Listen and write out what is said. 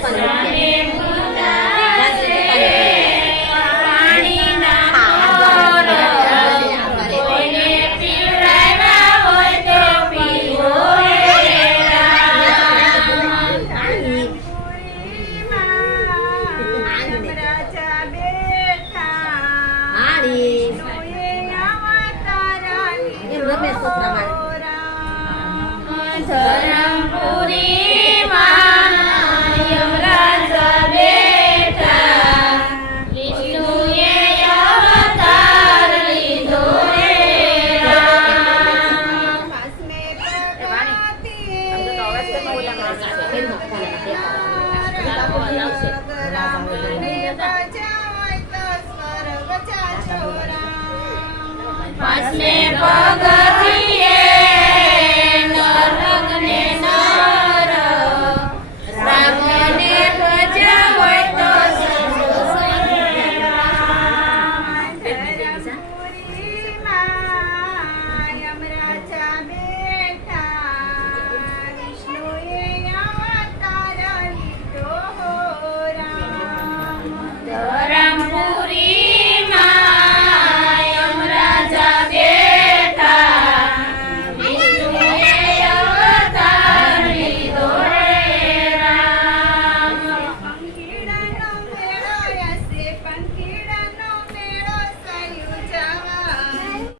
Gracias. ભસ્મે પગથિયે